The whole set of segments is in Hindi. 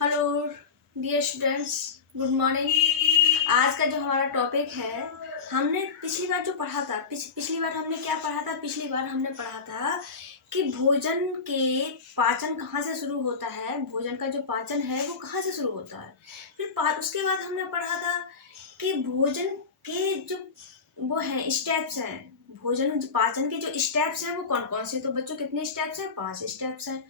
Hello dear students, good morning. आज का जो हमारा टॉपिक है, हमने पिछली बार जो पढ़ा था, पिछली बार हमने क्या पढ़ा था? पिछली बार हमने पढ़ा था कि भोजन के पाचन कहाँ से शुरू होता है, भोजन का जो पाचन है वो कहाँ से शुरू होता है। फिर उसके बाद हमने पढ़ा था कि भोजन के जो वो हैं स्टेप्स हैं, भोजन पाचन के जो स्टेप्स हैं वो कौन कौन से। तो बच्चों कितने स्टेप्स हैं? 5 स्टेप्स हैं।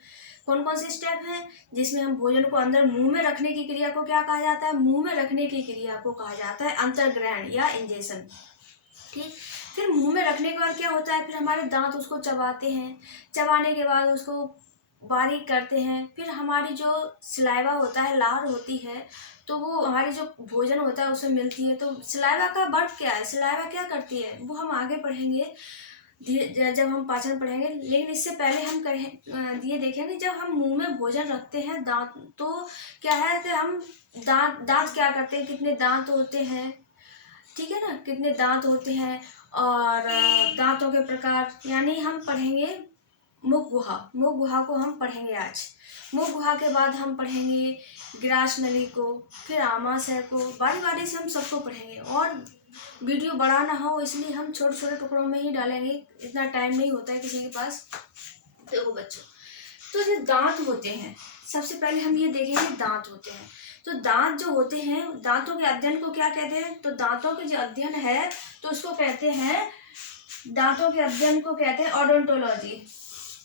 कौन कौन से स्टेप हैं? जिसमें हम भोजन को अंदर मुंह में रखने की क्रिया को क्या कहा जाता है? मुंह में रखने की क्रिया को कहा जाता है अंतर्ग्रहण या इंजेशन। ठीक। फिर मुंह में रखने के बाद क्या होता है? फिर हमारे दांत उसको चबाते हैं, चबाने के बाद उसको बारीक करते हैं। फिर हमारी जो सलाइवा होता है, लार होती है, तो वो हमारी जो भोजन होता है उसमें मिलती है। तो सलाइवा का वर्क क्या है? सलाइवा क्या करती है वो हम आगे पढ़ेंगे जब हम पाचन पढ़ेंगे। लेकिन इससे पहले हम ये देखेंगे, जब हम मुंह में भोजन रखते हैं दांत, तो क्या है कि हम दांत क्या करते हैं, कितने दांत होते हैं, ठीक है ना, कितने दांत होते हैं और दांतों के प्रकार, यानी हम पढ़ेंगे मुख गुहा को हम पढ़ेंगे आज। मुख गुहा के बाद हम पढ़ेंगे ग्रास नली को, फिर आमाशय को, बारी बारी से हम सबको पढ़ेंगे। और वीडियो बड़ा ना हो इसलिए हम छोटे छोटे टुकड़ों में ही डालेंगे, इतना टाइम नहीं होता है किसी के पास। तो बच्चों, तो जो दांत होते हैं, सबसे पहले हम ये देखेंगे दांत होते हैं। तो दांत जो होते हैं, दांतों के अध्ययन को क्या कहते हैं? तो दांतों के जो अध्ययन है तो उसको कहते हैं, दांतों के अध्ययन को कहते हैं ओडोंटोलॉजी।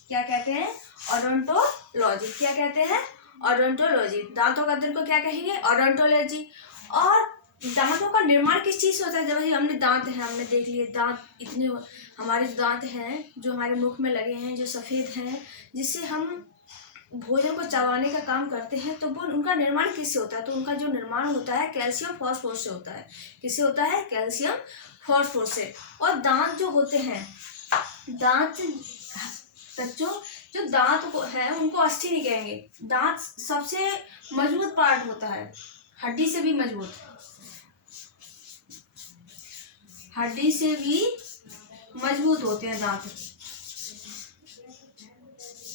क्या कहते हैं? ओडोंटोलॉजी। क्या कहते हैं? ओडोंटोलॉजी। दांतों का अध्ययन को क्या कहेंगे? ओडोंटोलॉजी। और दांतों का निर्माण किस चीज से होता है? जब हमने दांत हैं, हमने देख लिए दांत, इतने हमारे जो दांत हैं जो हमारे मुख में लगे हैं, जो सफेद हैं, जिससे हम भोजन को चबाने का काम करते हैं, तो वो उनका निर्माण किससे होता है? तो उनका जो निर्माण होता है कैल्शियम फॉस्फोरस से होता है। किससे होता है? कैल्शियम फॉस्फोरस से। और दांत जो होते हैं, दांत बच्चों, जो दांत को है उनको अस्थि नहीं कहेंगे। दांत सबसे मजबूत पार्ट होता है, हड्डी से भी मजबूत, हड्डी से भी मजबूत होते हैं दांत।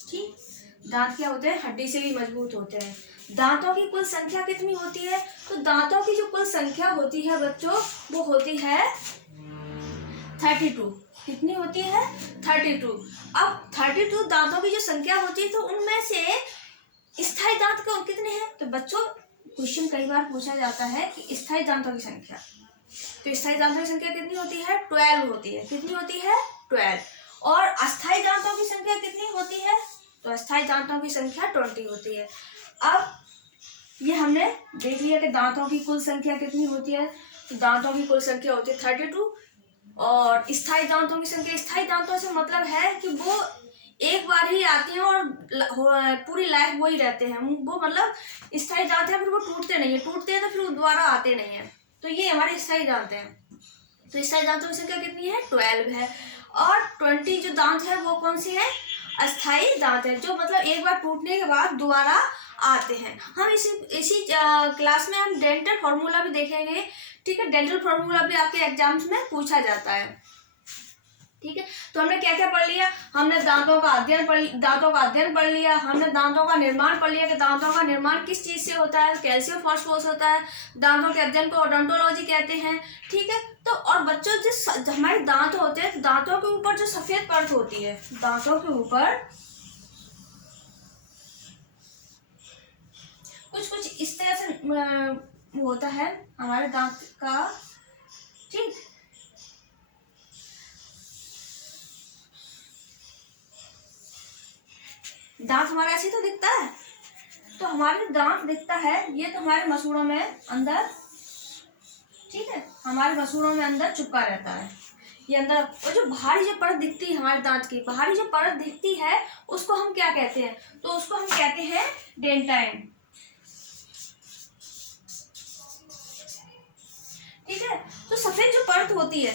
ठीक, दांत क्या होते हैं? हड्डी से भी मजबूत होते हैं। दांतों की कुल संख्या कितनी होती है? तो दांतों की जो कुल संख्या होती है बच्चों, वो होती है 32। कितनी होती है? 32। अब 32 दांतों की जो संख्या होती है, तो उनमें से स्थायी दांत कितने हैं? तो बच्चों, क्वेश्चन कई बार पूछा जाता है कि स्थायी दांतों की संख्या, तो स्थायी दांतों की संख्या कितनी होती है? 12 होती है। कितनी होती है? 12। और अस्थायी दांतों की संख्या कितनी होती है? तो अस्थायी दांतों की संख्या 20 होती है। अब ये हमने देख लिया कि दांतों की कुल संख्या कितनी होती है। तो दांतों की कुल संख्या होती है 32। और स्थायी दांतों की संख्या, स्थायी दांतों से मतलब है कि वो एक बार ही आते हैं और पूरी लाइफ वो ही रहते हैं। वो मतलब स्थायी दांत है, फिर वो टूटते नहीं है, टूटते हैं तो फिर वो दोबारा आते नहीं है। तो ये हमारे स्थायी दांत हैं। तो स्थायी दांतों की संख्या कितनी है? 12 है। और 20 जो दांत है वो कौन सी है? अस्थायी दांत है, जो मतलब एक बार टूटने के बाद दोबारा आते हैं। हम इसी क्लास में हम डेंटल फॉर्मूला भी देखेंगे। ठीक है, डेंटल फॉर्मूला भी आपके एग्जाम्स में पूछा जाता है। ठीक है, तो हमने क्या क्या पढ़ लिया? हमने दांतों का अध्ययन पढ़ लिया, हमने दांतों का निर्माण पढ़ लिया कि दांतों का निर्माण किस चीज से होता है, कैल्शियम फॉस्फोरस होता है। दांतों के अध्ययन को ओडोंटोलॉजी कहते हैं। ठीक है, तो और बच्चों, जो हमारे दांत होते हैं, दांतों के ऊपर जो सफेद परत होती है, दांतों के ऊपर कुछ इस तरह से होता है हमारे दांत का। ठीक, दांत हमारा ऐसे तो दिखता है, तो हमारे दांत दिखता है, ये तो हमारे मसूड़ों में अंदर, ठीक है, हमारे मसूड़ों में अंदर चिपका रहता है ये अंदर। और जो बाहरी जो परत दिखती है हमारे दांत की, बाहरी जो परत दिखती है उसको हम क्या कहते हैं? तो उसको हम कहते हैं डेंटाइन। ठीक है, तो सफेद जो परत होती है,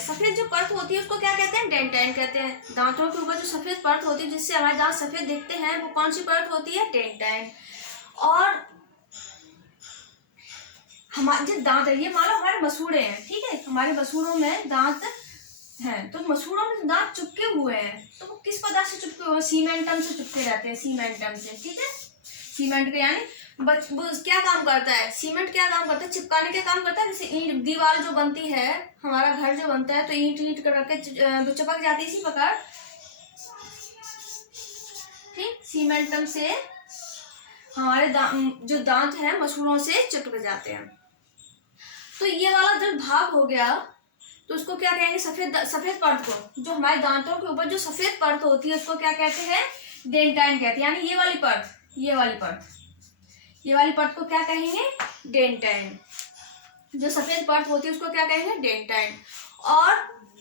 उसको क्या कहते हैं? डेंटाइन कहते हैं। दांतों के ऊपर जो सफेद परत होती है जिससे हमारे दांत सफेद दिखते हैं, वो कौन सी परत होती है? डेंटाइन। और हमारे जो दांत है, ये मान लो हमारे मसूड़े हैं, ठीक है, हमारे मसूड़ों में दांत हैं, तो मसूड़ों में दांत चिपके हुए हैं, तो वो किस पदार्थ से चिपके हुए हैं? सीमेंटम से चिपके रहते हैं, सीमेंटम से। ठीक है, सीमेंट के यानी वो क्या काम करता है, सीमेंट क्या काम करता है, चिपकाने का काम करता है। जैसे ईंट दीवार जो बनती है, हमारा घर जो बनता है, तो ईंट ईंट करके चिपक जाती है इसी प्रकार, ठीक, सीमेंटम से हमारे जो दांत है मसूड़ों से चिपक जाते हैं। तो ये वाला जो भाग हो गया, तो उसको क्या कहेंगे, सफेद परत को, जो हमारे दांतों के ऊपर जो सफेद परत होती है उसको क्या कहते हैं, डेंटाइन कहते हैं। यानी ये वाली परत, ये वाली परत को क्या कहेंगे, डेंटाइन। जो सफेद परत होती है उसको क्या कहेंगे, डेंटाइन। और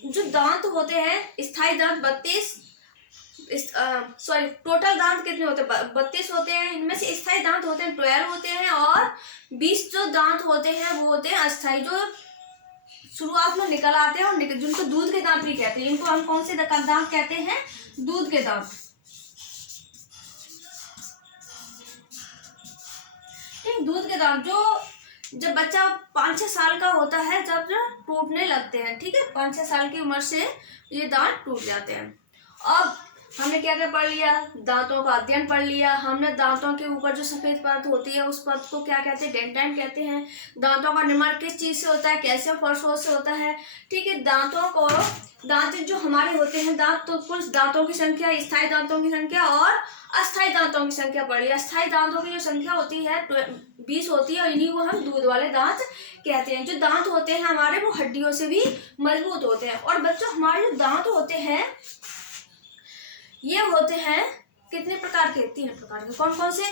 जो दांत होते हैं, स्थायी दांत 32, सॉरी टोटल दांत कितने होते हैं, 32 होते हैं। इनमें से स्थायी दांत होते हैं 12 होते हैं, और 20 जो दांत होते हैं वो होते हैं अस्थायी, जो शुरुआत में निकल आते हैं और जिनको दूध के दांत भी कहते हैं। इनको हम कौन से दांत कहते हैं, दूध के दांत। ठीक, दूध के दांत जो जब बच्चा 5-6 साल का होता है जब टूटने लगते हैं, ठीक है, 5-6 साल की उम्र से ये दांत टूट जाते हैं। अब हमने क्या क्या पढ़ लिया, दांतों का अध्ययन पढ़ लिया हमने। दांतों के ऊपर जो सफेद परत होती है उस परत को क्या कहते हैं, डेंटाइन कहते हैं। दांतों का निर्माण किस चीज से होता है, कैल्शियम फॉस्फोरस से होता है, ठीक है। दांत जो हमारे होते हैं, दांत तो कुल दांतों की संख्या, स्थायी दांतों की संख्या और अस्थायी दांतों की संख्या पढ़ लिया। अस्थायी दांतों की जो संख्या होती है 20 होती है, और इन्हीं को हम दूध वाले दांत कहते हैं। जो दांत होते हैं हमारे वो हड्डियों से भी मजबूत होते हैं। और बच्चों हमारे जो दांत होते हैं ये होते हैं कितने प्रकार के, 3 प्रकार के। कौन कौन से,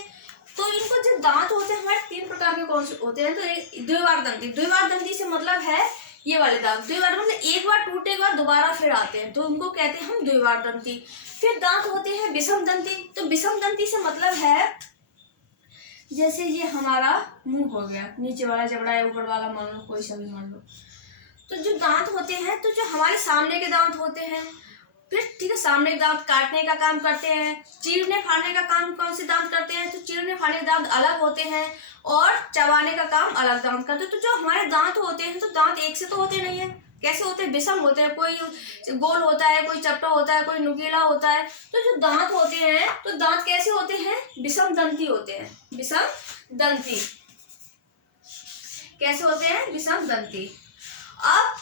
तो इनको जो दांत होते हैं हमारे 3 प्रकार के कौन से होते हैं, तो द्विवार दंती। द्विवार दंती से मतलब है ये वाले दांत, द्विवार मतलब एक बार टूटे के बाद दोबारा फिर आते हैं, तो उनको कहते हैं हम द्विवार दंती। फिर दांत होते हैं विषम दंती। तो विषम दंती से मतलब है जैसे ये हमारा मुंह हो गया, नीचे वाला जबड़ा है, ऊपर वाला मान लो, कोई सा भी मान लो। तो जो दांत होते हैं, तो जो हमारे सामने के दांत होते हैं, फिर ठीक है, सामने के दांत काटने का काम करते हैं। चीरने फाड़ने का काम कौन से दांत करते हैं, तो चीरने फाड़ने के दांत अलग होते हैं, और चबाने का काम अलग दांत करते हैं। तो जो हमारे दांत होते हैं, तो दांत एक से तो होते नहीं है, कैसे होते हैं, विषम होते हैं। कोई गोल होता है, कोई चपटा होता है, कोई नुकीला होता है। तो जो दांत होते हैं, तो दांत कैसे होते हैं, विषम दंती होते हैं। विषम दंती कैसे होते हैं, विषम दंती। अब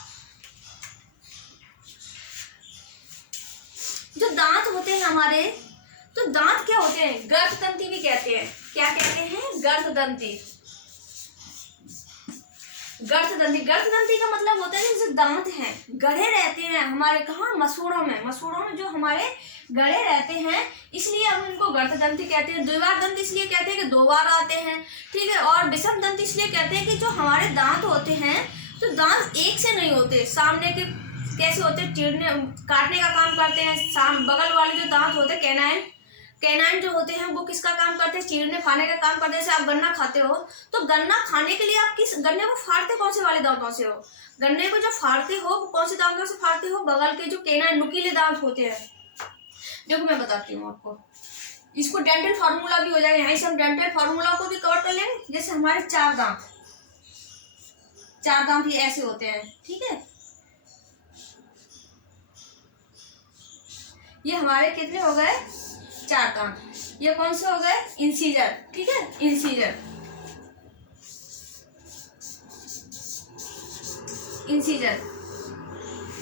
जो दांत होते हैं हमारे, तो दांत क्या होते हैं, गर्त दंती भी कहते हैं। क्या कहते हैं, गर्त दंती। गर्त दंती का मतलब होता है जैसे दांत हैं गड़े रहते हैं हमारे, कहाँ, मसूड़ों में जो हमारे गड़े रहते हैं, इसलिए हम इनको गर्त दंती कहते हैं। द्विवार दंत इसलिए कहते हैं कि 2 बार आते हैं, ठीक है। और विषम दंत इसलिए कहते हैं कि जो हमारे दांत होते हैं, तो दांत एक से नहीं होते, सामने के कैसे होते हैं, चीरने काटने का काम करते हैं। बगल वाले जो दांत होते हैं, कैनाइन जो होते हैं, वो किसका काम करते हैं, चीरने फाड़ने का काम करते हैं। जैसे आप गन्ना खाते हो, तो गन्ना खाने के लिए आप किस गन्ने को फाड़ते कौन से वाले दांतों से हो, गन्ने को जो फाड़ते हो वो कौन से दांतों से फाड़ते हो, बगल के जो कैनाइन नुकीले दांत होते हैं। देखो मैं बताती हूँ आपको, इसको डेंटल फार्मूला भी हो जाएगा, यहाँ से हम डेंटल फार्मूला को भी कवर कर लेंगे। जैसे हमारे 4 दांत ये ऐसे होते हैं, ठीक है। ये हमारे कितने हो गए, 4 दांत। ये कौन से हो गए, इंसीजर, ठीक है, इंसीजर।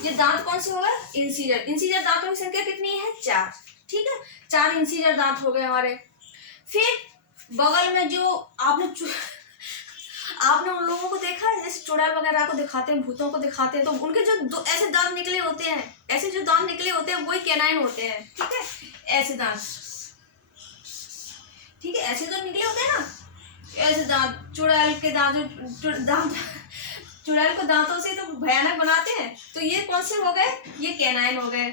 ये दांत कौन से हो गए, इंसीजर दांतों की संख्या कितनी है, 4, ठीक है। 4 इंसीजर दांत हो गए हमारे। फिर बगल में जो आपने उन लोगों को देखा है, जैसे चुड़ैल वगैरह को दिखाते हैं, भूतों को दिखाते हैं, तो उनके जो ऐसे दांत निकले होते हैं, ऐसे जो दांत निकले होते हैं वही कैनाइन होते हैं, ठीक है। ऐसे दांत, ठीक है, ऐसे तो निकले होते हैं ना, ऐसे दांत। चुड़ैल के दांत चुड़ैल को दांतों से तो भयानक बनाते हैं, तो ये कौन से हो गए, ये कैनाइन हो गए।